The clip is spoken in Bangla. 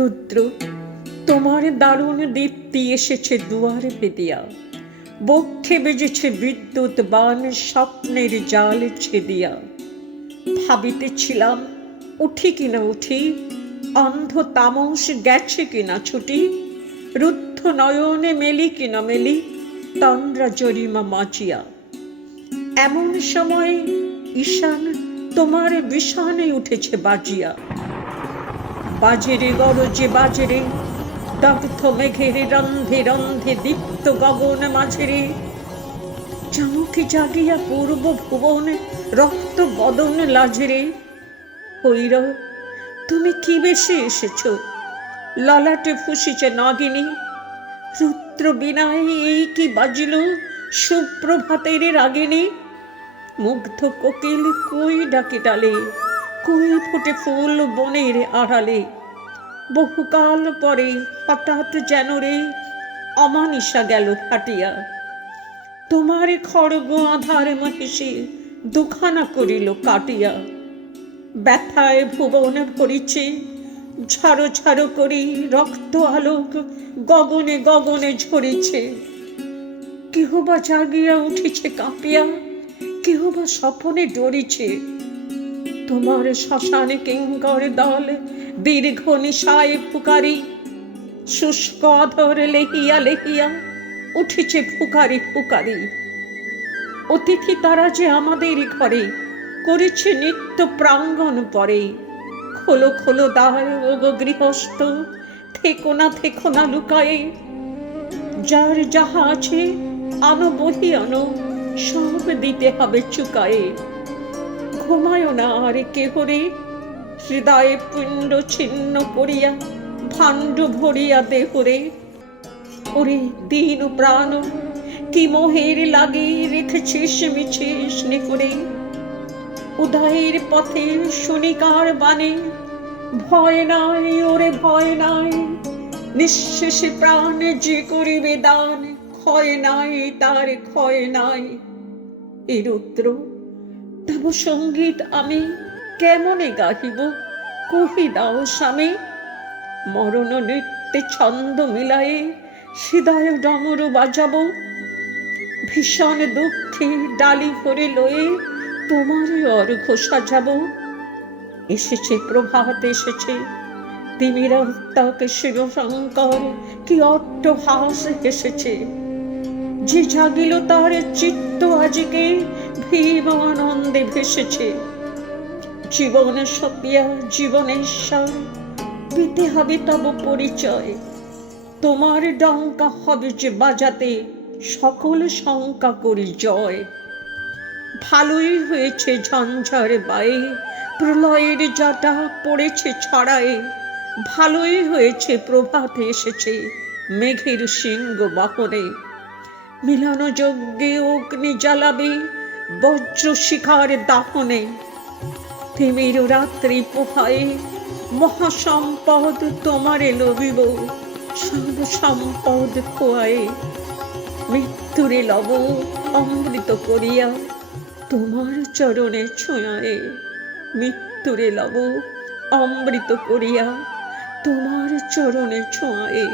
রুদ্র, তোমার দারুণ দীপ্তি এসেছে দুয়ারে পেদিয়া, বক্ষে বেজেছে বিদ্যুৎ বান স্বপ্নের জাল ছেদিয়া। ভাবিতেছিলাম উঠি কিনা উঠি, অন্ধ তামস গেছে কিনা ছুটি, রুদ্ধ নয়নে মেলি কিনা মেলি তন্দ্রা জরিমা মাচিয়া। এমন সময় ঈশান তোমার বিষানে উঠেছে বাজিয়া। বাজেরে গরজে বাজেরে, দগ্ধ মেঘের রন্ধে রন্ধে দীপ্ত গগন মাঝেরে, চমকে জাগিয়া পূর্ব ভুবন রক্ত বদন লাজেরে। হইর, তুমি কি বেশে এসেছ, ললাটে ফুসিছে নাগিনী। রুদ্র বিনায় এই কি বাজিল সুপ্রভাতের রাগিনী। মুগ্ধ কোকিল কই ডাকে ডালে, কই ফুটে ফুল বনের আড়ালে। বহুকাল পরে হঠাৎ যেন রে অমানিসা গেল ফাটিয়া। তোমার খড়গ আধার মহিষী দুখানা করিল কাটিয়া। ব্যথায় ভুবন ভরিছে, ঝড় ঝড় করি রক্ত আলোক গগনে গগনে ঝরিছে। কেহ বা জাগিয়া উঠিছে কাঁপিয়া, কেহ বা স্বপনে ডরিছে। তোমার শ্মশানে কিঙ্কর দল দীর্ঘ নিশায় ফুকারি, শুষ্ক অধর লেহিয়া লেহিয়া উঠিছে ফুকারি ফুকারি। অতিথি তারা যে আমাদের ঘরে করেছে নিত্য প্রাঙ্গণ পরে। খোলো খোলো দ্বার ওগো গৃহস্থ, থেকো না লুকায়ে। যার যাহা আছে আনো বহি আনো, সব দিতে হবে চুকায়ে। ঘুমায় না আর কেহ রে, হৃদয়ে পিণ্ড ছিন্ন করিয়া ভাণ্ড ভরিয়া দেহরে। ওরে দীন প্রাণ, কি মোহের লাগে রেখেছিস মিছে স্নেহরে। উদয়ের পথে শনিকার বাণী, ভয় নাই ওরে ভয় নাই। নিঃশেষে প্রাণ যে করিবে দান, ক্ষয় নাই তার ক্ষয় নাই। এ রুদ্র, তব সঙ্গীত আমি কেমনে গাহিব, কহি দাও স্বামী। মরণ নৃত্যে ছন্দ মিলায়ে হৃদয় ডমরু বাজাবো। ভীষণ দুঃখে ডালি ভরে লয়ে তোমার অর্ঘ সাজাবো। এসেছে প্রভাত এসেছে, তিমিরা তাকে শিব শঙ্কর কি অট্টহাস হেসেছে। যে জাগিল তার চিত্ত আজকে ভীম আনন্দে ভেসেছে। জীবন সপিয়া জীবনেশ্বর, পেতে হবে তব পরিচয়। তোমার ডঙ্কা হবে যে বাজাতে, সকল শঙ্কা করি জয়। ভালোই হয়েছে ঝঞ্ঝার বায়ে, প্রলয়ের জটা পড়েছে ছড়ায়ে। ভালোই হয়েছে প্রভাতে এসেছে, মেঘের সিংহ বাহনে। মিলন যজ্ঞে অগ্নি জ্বালাবে, বজ্র শিখার দাহনে। তিমির রাত্রি পোহায়ে মহাসম্পদ তোমারে লভিব, সব সম্পদ খোয়ায়ে। মৃত্যুরে লব অমৃত করিয়া তোমার চরণে ছোঁয়ায়ে। মৃত্যুরে লব অমৃত করিয়া তোমার চরণে ছোঁয়ায়ে।